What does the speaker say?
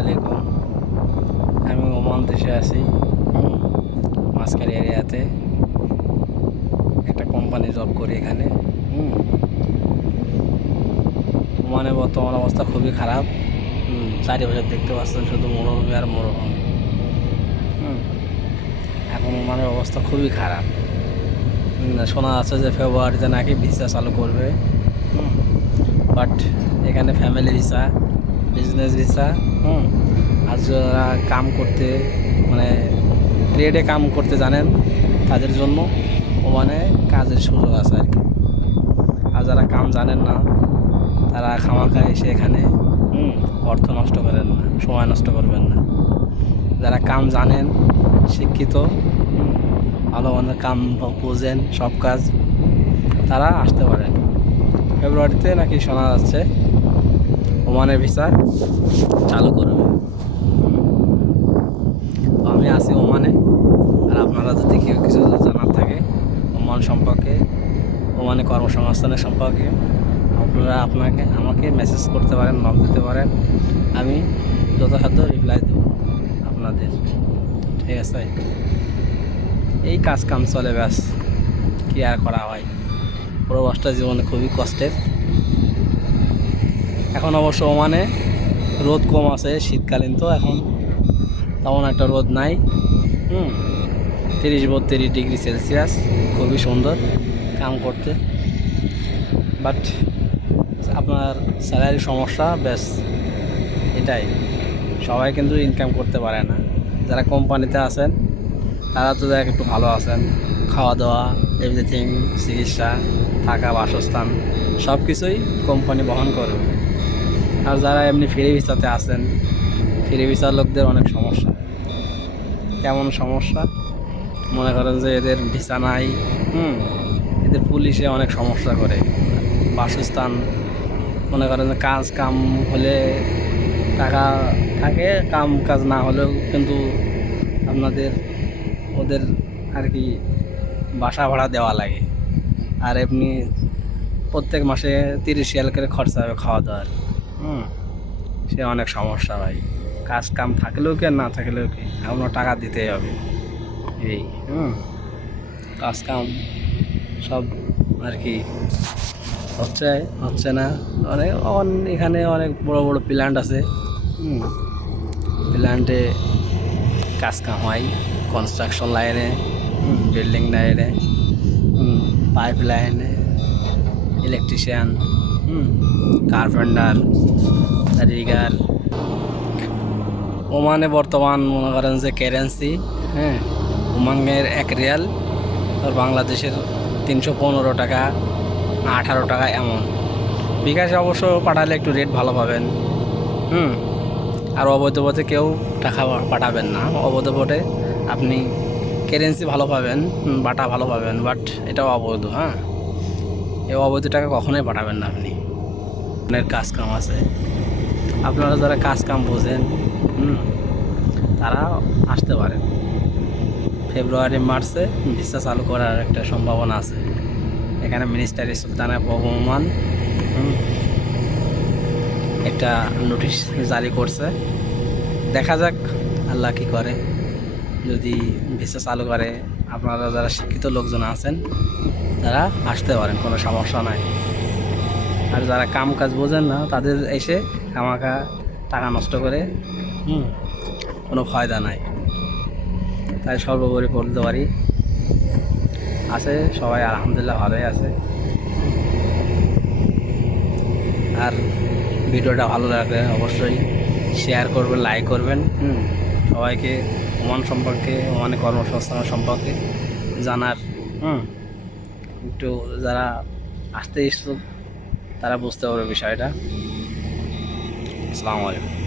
আলাইকুম। আমি ওমান দেশে আছি। মাঝখান এরিয়াতে একটা কোম্পানি জব করি এখানে। ওমানে বর্তমান অবস্থা খুবই খারাপ। চারিপাশে দেখতে পাচ্ছেন শুধু মরুভূমি আর মরুভূমি এখন ওমানের অবস্থা খুবই খারাপ। শোনা যাচ্ছে যে ফেব্রুয়ারিতে নাকি ভিসা চালু করবে। বাট এখানে ফ্যামিলি ভিসা বিজনেস ভিসা হুম আর যারা কাম করতে মানে ট্রেডে কাম করতে জানেন তাদের জন্য ওমানে কাজের সুযোগ আছে আর কি। আর যারা কাম জানেন না তারা খামাখা এসে এখানে হুম, অর্থ নষ্ট করেন না সময় নষ্ট করবেন না। যারা কাম জানেন শিক্ষিত ভালো মানের কাম বোঝেন সব কাজ তারা আসতে পারেন। ফেব্রুয়ারিতে নাকি শোনা যাচ্ছে ওমানের ভিসা চালু করবে আমি আছি ওমানে, আর আপনারা যদি কেউ কিছু জানার থাকে ওমান সম্পর্কে, ওমানে কর্মসংস্থানের সম্পর্কে, আপনারা আপনাকে, আমাকে মেসেজ করতে পারেন নক দিতে পারেন, আমি যথাসাধ্য রিপ্লাই দেবো আপনাদের। ঠিক আছে? এই কাজ কাম চলে ব্যাস, কি আর করা হয়? প্রবাসটা জীবনে খুবই কষ্টের। এখন অবশ্য ওমানে রোদ কম আছে শীতকালীন তো, এখন তেমন একটা রোদ নাই। হুম, তিরিশ বত্রিশ ডিগ্রি সেলসিয়াস, খুবই সুন্দর কাম করতে। বাট আপনার স্যালারির সমস্যা, ব্যাস, এটাই। সবাই কিন্তু ইনকাম করতে পারে না। যারা কোম্পানিতে আছেন, তারা তো দেখ একটু ভালো আছেন। খাওয়া দাওয়া এভরিথিং চিকিৎসা, থাকা, বাসস্থান সব কিছুই কোম্পানি বহন করবে আর যারা এমনি ফ্রি ভিসাতে আছেন, ফ্রি ভিসার লোকদের অনেক সমস্যা। কেমন সমস্যা? মনে করেন যে এদের ভিসা নাই, হুম, এদের পুলিশে অনেক সমস্যা করে। বাসস্থান, মনে করেন যে কাজ কাম হলে টাকা থাকে, কাম কাজ না হলেও কিন্তু আপনাদের, ওদের আর কি বাসা ভাড়া দেওয়া লাগে। আর এমনি প্রত্যেক মাসে তিরিশ রিয়াল করে খরচা হবে খাওয়া দাওয়ার হুম। সে অনেক সমস্যা ভাই। কাজ কাম থাকলেও কি আর না থাকলেও কি? এখনও টাকা দিতেই হবে। এই। হুম। কাজ কাম সব আর কি হচ্ছে হচ্ছে না। অনেক অন- এখানে অনেক বড় বড় প্ল্যান্ট আছে। হুম। প্ল্যান্টে কাজ কাম হয় কনস্ট্রাকশন লাইনে বিল্ডিং লাইনে পাইপ লাইনে ইলেকট্রিশিয়ান কার্পেন্টার রিগার ওমানে বর্তমান মনে করেন যে কারেন্সি হ্যাঁ ওমানের এক রিয়াল আর বাংলাদেশের তিনশো পনেরো টাকা, আঠারো টাকা এমন। বিকাশে অবশ্য পাঠালে একটু রেট ভালো পাবেন। হুম, আর অবৈধ পথে কেউ টাকা পাঠাবেন না। অবৈধ পথে আপনি কারেন্সি ভালো পাবেন, বাটা ভালো পাবেন বাট এটাও অবৈধ হ্যাঁ। এই অবৈধ টাকা কখনোই পাঠাবেন না আপনি। আপনার কাজ কাম আছে। আপনারা যারা কাজ কাম বোঝেন হুম, তারা আসতে পারেন। ফেব্রুয়ারি মার্চে ভিসা চালু করার একটা সম্ভাবনা আছে। এখানে মিনিস্টারি সুলতানা বহমান হুম, একটা নোটিশ জারি করছে। দেখা যাক আল্লাহ কি করে। যদি ভিসা চালু করে, আপনারা যারা শিক্ষিত লোকজন আছেন, তারা আসতে পারেন, কোনো সমস্যা নাই। আর যারা কাম কাজ বোঝেন না, তাদের এসে আমাকা টাকা নষ্ট করে, হুম, কোনো ফায়দা নাই। তাই সর্বোপরি বলতে পারি, আছে, সবাই আলহামদুলিল্লাহ ভালোই আছে। আর ভিডিওটা ভালো লাগলে অবশ্যই শেয়ার করবেন লাইক করবেন, হুম, সবাইকে ওমান সম্পর্কে ওমানে কর্মসংস্থান সম্পর্কে জানার, হুম, একটু যারা আসতে ইচ্ছুক তারা বুঝতে পারবে বিষয়টা। আসসালামু আলাইকুম।